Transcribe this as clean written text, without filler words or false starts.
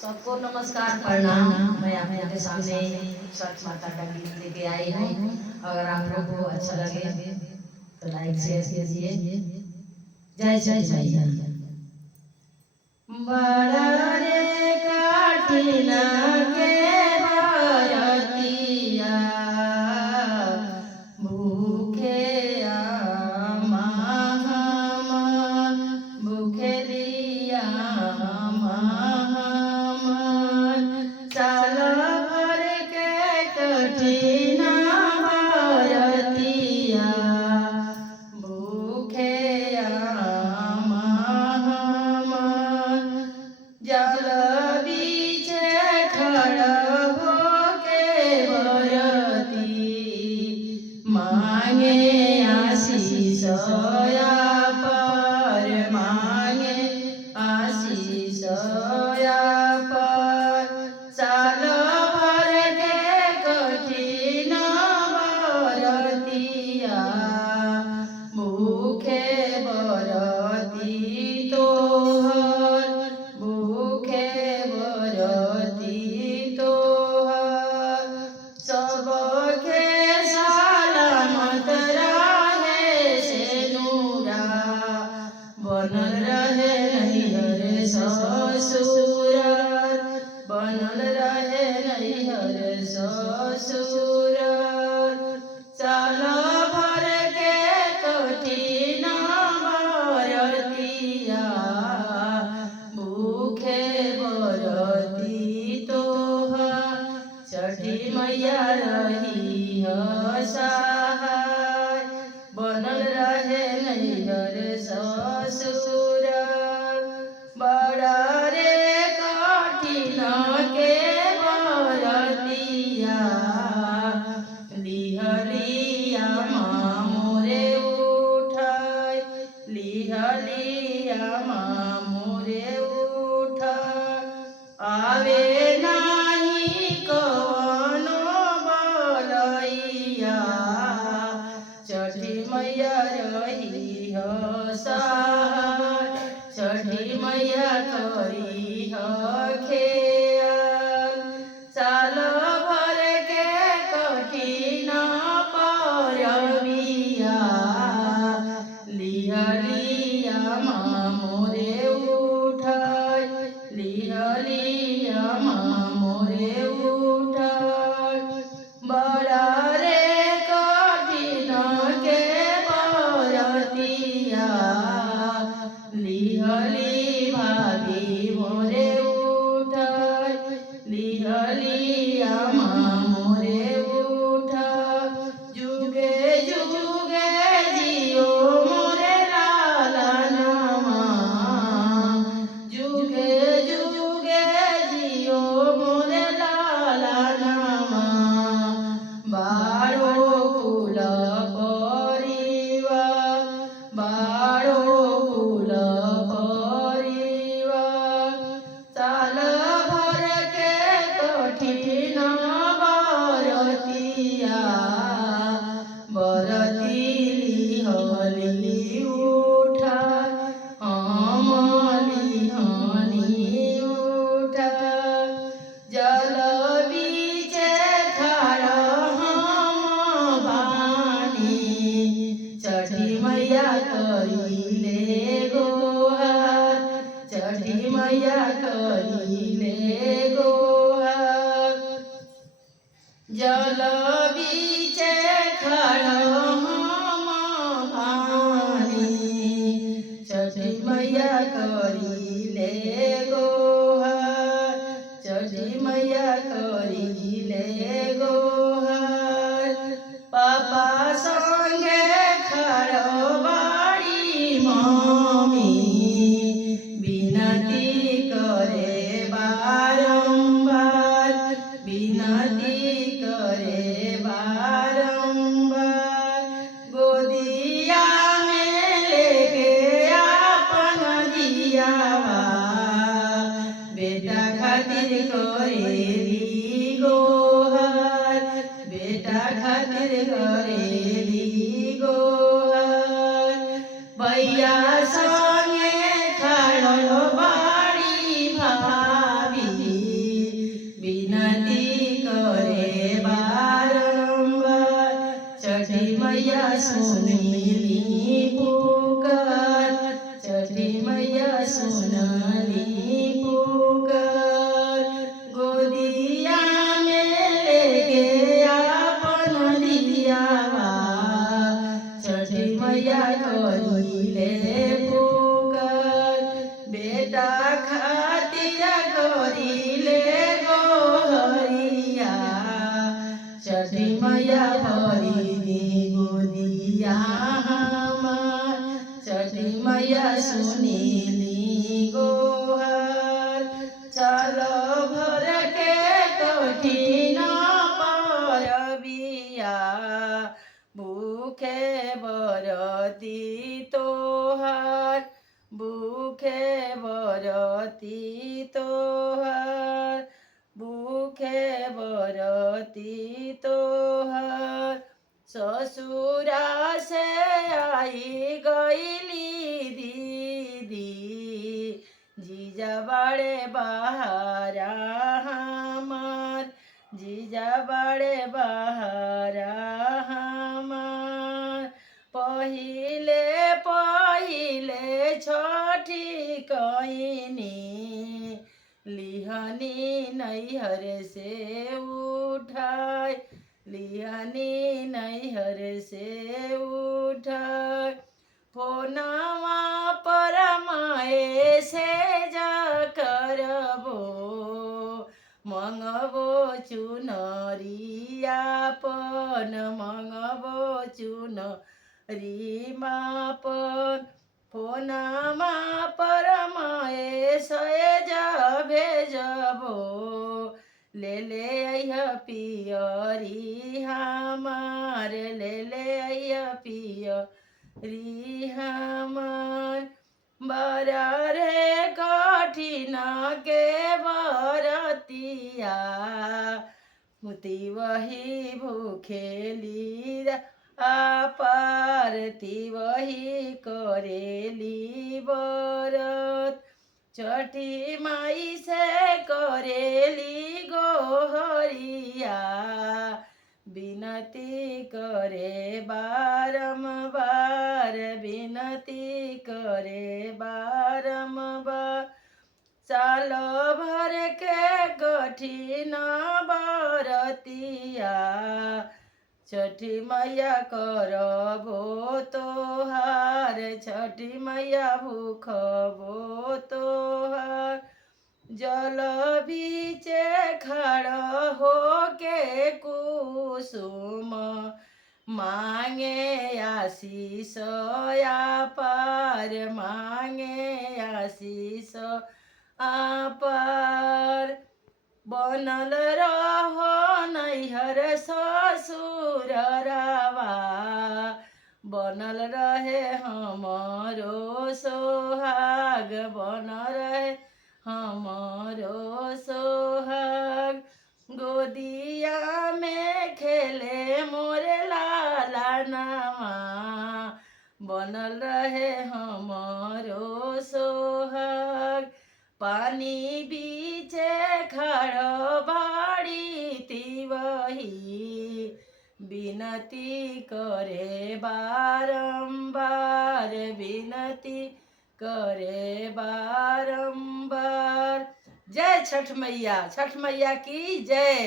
सबको नमस्कार प्रणाम। मैं आप लोगों के सामने छठ माता का गीत लेके आई हूँ। अगर आप लोग को अच्छा लगे तो लाइक शेयर कीजिए। जय छठ मैया। बड़ा रे कठिन के बरतिया भूखे भूखेलिया साल भर के कठिन बरतिया भूखे जल बीचे खड़ा होके बरती मांगे आशीष पर मांगे आशीष पर साल भर के कठिन बरतिया भूखे बरती तोहर भूखे बरती तोहर सबके सलामत रहे से नूरा बनल रहे नैहर ससुर बनल रहे नैहर ससुर साल भर के कठिन बरतिया भूखे बरती तोहर छठी मैया रही सहाय बनल रहे नैहर ससुर बड़ा रे कठिन के बरतिया लिहलिया मोरे उठाय लिहलिया मोरे उठाय आवे नाही कवनो बलैया छठी मैया रही सहाय छठी मैया करी खेल साल भर के कठिन परबिया लिहलिया मोरे उठाय लिहलिया मोरे उठाय बड़ा रे कठिन के बरतिया लिहली भाभी मोरे उठाय लिहलिया मोरे उठाय जुगे जुगे जियो मोरे लालनमा जुगे जुगे जियो मोरे लालनमा बारो कुल परिवार बारो कुल परिवार साल भर के कठिन बरतिया बरती लिहली उठाय लिहली उठाय जल बीचे खड़ा हम बानी छठी मैया करिले गोहार छठी मैया करिले गोहार जल बीचे खड़ा हम बानी छठी मैया करिले गोहार छठी मैया करिले गोहार पापा संगे खड़ा बाड़ी मम्मी विनती करे बारंबार विनती करे बारंबार गोदिया में लेके अपन दियावा बेटा खातिर करेली गोहार बेटा खातिर करेली गोहार भैया संगे खड़ो बाड़ी भाभी खातिर करिले गोहरिया छठी मैया भरी दी गोदिया हमार छठी मैया सुनीली गोहर चलो भर के कठिन परबिया भूखे बरती तोहार भूखे बरती तोहार भूखे बरती तोहार ससुरा से आई गईली दीदी जीजा बड़े बहारा हमार जीजा बड़े बहारा हमार पहिले पहिले छठी कईनी लिहनी नैहर से उठाय लिहनी नैहर से उठाय फोनवा पर माए से जा करबो मंगबो चुनरिया पन मंगबो चुनरी मापन फोनमा पर माए से जा भेजबो ले अइह पियरी हमार ले अइह पियरी हमार बरा रे कठिन के बरतिया मुती वही भूखेली आपारती वही करेली बरत छठी माई से करेली गोहरिया बिनती करे बारंबार बिनती करे बारंबार साल भर के कठिन बरतिया छठी मैया करबो तोहार छठी मैया भूखबो तोहार जल बीचे खड़ हो के कुसुम मांगे आशीष आपार मांगे आशीष आपार बनल रहो नैहर ससुरवा बनल रहे हमारो सोहाग बनल रहे हमारो सोहाग गोदिया में खेले मोरे लाला नामा बनल रहे हमारो सोहाग पानी बीचे खड़ बाड़ी तिवही बिनती करे बारंबार बिनती करे बारंबार जय छठ मैया की जय।